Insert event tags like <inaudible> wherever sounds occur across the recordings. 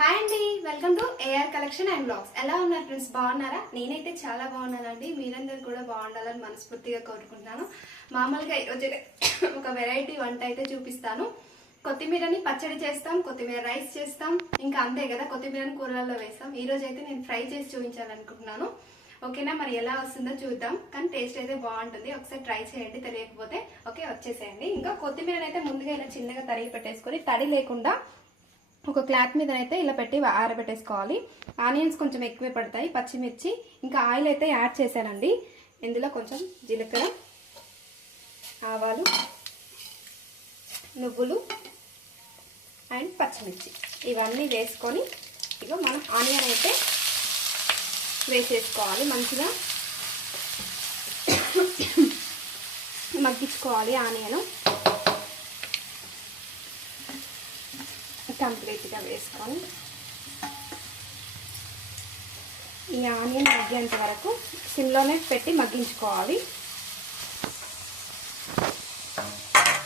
Hi అండి welcome to AR collection and blogs ఎలా ఉన్నారు ఫ్రెండ్స్ బాగున్నారా? నేనైతే చాలా బాగున్నానండి. మీరందరూ కూడా బాగుండాలని మనస్ఫూర్తిగా కోరుకుంటున్నాను. మామూలుగా ఈరోజు <coughs> ఒక వెరైటీ వంట అయితే చూపిస్తాను. కొత్తిమీరని పచ్చడి చేస్తాం కొత్తిమీర రైస్ చేస్తాం ఇంకా అంతే కదా కొత్తిమీరని కూరలలో వేస్తాం. ఈ రోజు అయితే నేను ఫ్రై చేసి చూపించాలనుకుంటున్నాను. ఓకేనా? మరి ఎలా వస్తుందో చూద్దాం. కానీ టేస్ట్ అయితే బాగుంటుంది. ఒకసారి ట్రై చేయండి తెలియకపోతే. ఓకే వచ్చేసేయండి. ఇంకా కొత్తిమీర అయితే ముందుగా ఇలా చిన్నగా తరిగి పెట్టేసుకొని తడి లేకుండా ఒక క్లాత్ మీద అయితే ఇలా పెట్టి ఆరబెట్టేసుకోవాలి. ఆనియన్స్ కొంచెం ఎక్కువే పడతాయి పచ్చిమిర్చి ఇంకా ఆయిల్ అయితే యాడ్ చేశానండి. ఇందులో కొంచెం జీలకర్ర ఆవాలు నువ్వులు అండ్ పచ్చిమిర్చి. ఇవన్నీ వేసుకొని ఇక మనం ఆనియన్ అయితే వేసేసుకోవాలి. మంచిగా <coughs> మగ్గించుకోవాలి ఆనియను. కంప్లీట్గా వేసుకొని ఈ ఆనియన్ మగ్గేంత వరకు సిమ్లోనే పెట్టి మగ్గించుకోవాలి.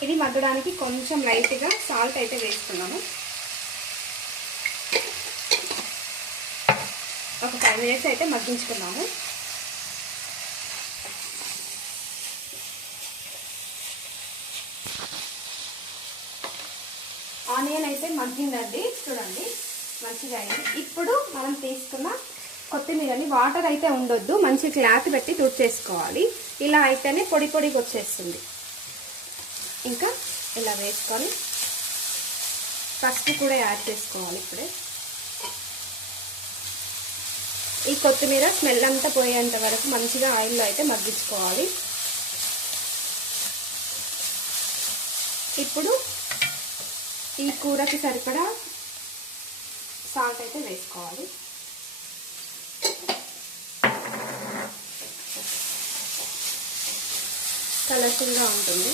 ఇది మగ్గడానికి కొంచెం లైట్గా సాల్ట్ అయితే వేస్తున్నాము ఒక ఫైవ్ మినిట్స్ అయితే మగ్గించుకున్నాము. ఆనియన్ అయితే మగ్గిందండి. చూడండి మంచిగా అయింది. ఇప్పుడు మనం తీసుకున్న కొత్తిమీరని వాటర్ అయితే ఉండొద్దు. మంచి క్లాత్ పెట్టి తుడిచేసుకోవాలి. ఇలా అయితేనే పొడి పొడిగా వచ్చేస్తుంది. ఇంకా ఇలా వేసుకొని పసుపు కూడా యాడ్ చేసుకోవాలి ఇప్పుడే. ఈ కొత్తిమీర స్మెల్ అంతా పోయేంత వరకు మంచిగా ఆయిల్లో అయితే మగ్గించుకోవాలి. ఇప్పుడు ఈ కూరకి సరిపడా సాల్ట్ అయితే వేసుకోవాలి. కలర్ఫుల్గా ఉంటుంది.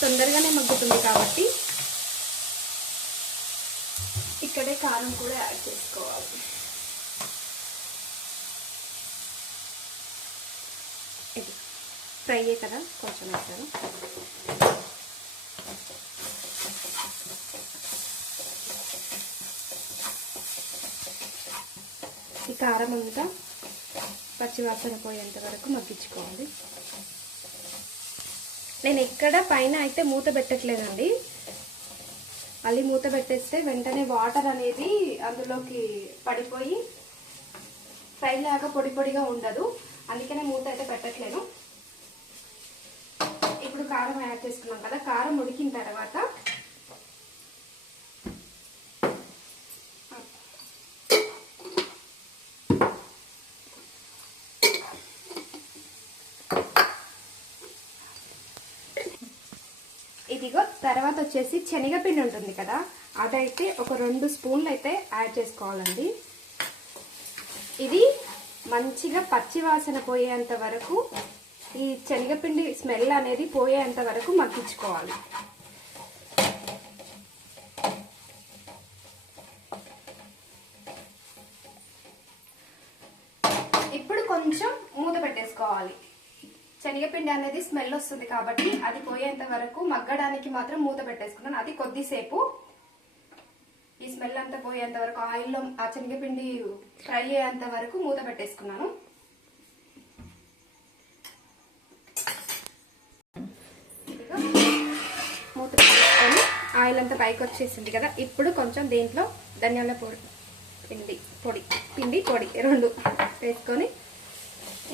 తొందరగానే మగ్గుతుంది కాబట్టి ఇక్కడే కారం కూడా యాడ్ చేసుకోవాలి. ఇది ఫ్రై కదా? కొంచెం వేసాను ఈ కారం అంతా పచ్చివాసన పోయేంత వరకు మగ్గించుకోవాలి. నేను ఎక్కడ పైన అయితే మూత పెట్టట్లేదండి. మళ్ళీ మూత పెట్టేస్తే వెంటనే వాటర్ అనేది అందులోకి పడిపోయి ఫ్రై లాగా పొడి పొడిగా ఉండదు. అందుకనే మూత అయితే పెట్టట్లేను ఇప్పుడు కారం యాడ్ చేసుకున్నాం కదా కారం ఉడికిన తర్వాత ఇదిగో తర్వాత వచ్చేసి శనగపిండి ఉంటుంది కదా అదైతే ఒక రెండు స్పూన్లు అయితే యాడ్ చేసుకోవాలండి. ఇది మంచిగా పచ్చి వాసన పోయేంత వరకు ఈ శనగపిండి స్మెల్ అనేది పోయేంత వరకు మగ్గించుకోవాలి ఇప్పుడు కొంచెం మూత పెట్టేసుకోవాలి శనగపిండి అనేది స్మెల్ వస్తుంది కాబట్టి అది పోయేంత వరకు మగ్గడానికి మాత్రం మూత పెట్టేసుకున్నాను. అది కొద్దిసేపు. ఈ స్మెల్ అంతా పోయేంత వరకు ఆయిల్లో ఆ శనగపిండి ఫ్రై అయ్యేంత వరకు మూత పెట్టేసుకున్నాను. మూత పెట్టేసుకొని ఆయిల్ అంతా పైకి వచ్చేసింది కదా ఇప్పుడు కొంచెం దీంట్లో ధనియాల పొడి పిండి పొడి పిండి పొడి రెండు వేసుకొని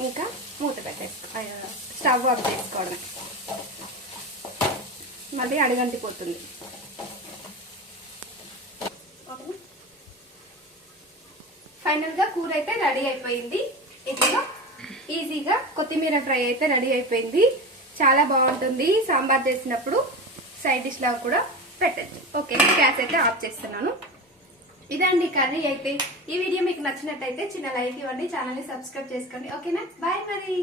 ఇంకా మూత పెట్టేసుకో స్టవ్ ఆఫ్ చేసుకోవడం. మళ్ళీ అడుగంటిపోతుంది. ఫైనల్గా కూర అయితే రెడీ అయిపోయింది. ఇదిగో ఈజీగా కొత్తిమీర ఫ్రై అయితే రెడీ అయిపోయింది. చాలా బాగుంటుంది. సాంబార్ చేసినప్పుడు సైడ్ డిష్ కూడా పెట్టచ్చు. ఓకే గ్యాస్ అయితే ఆఫ్ చేస్తున్నాను. ఇదండి కర్రీ అయితే ఈ వీడియో మీకు నచ్చినట్టయితే చిన్న లైక్ ఇవ్వండి ఛానల్ని సబ్స్క్రైబ్ చేసుకోండి. ఓకేనా? బాయ్ మరి.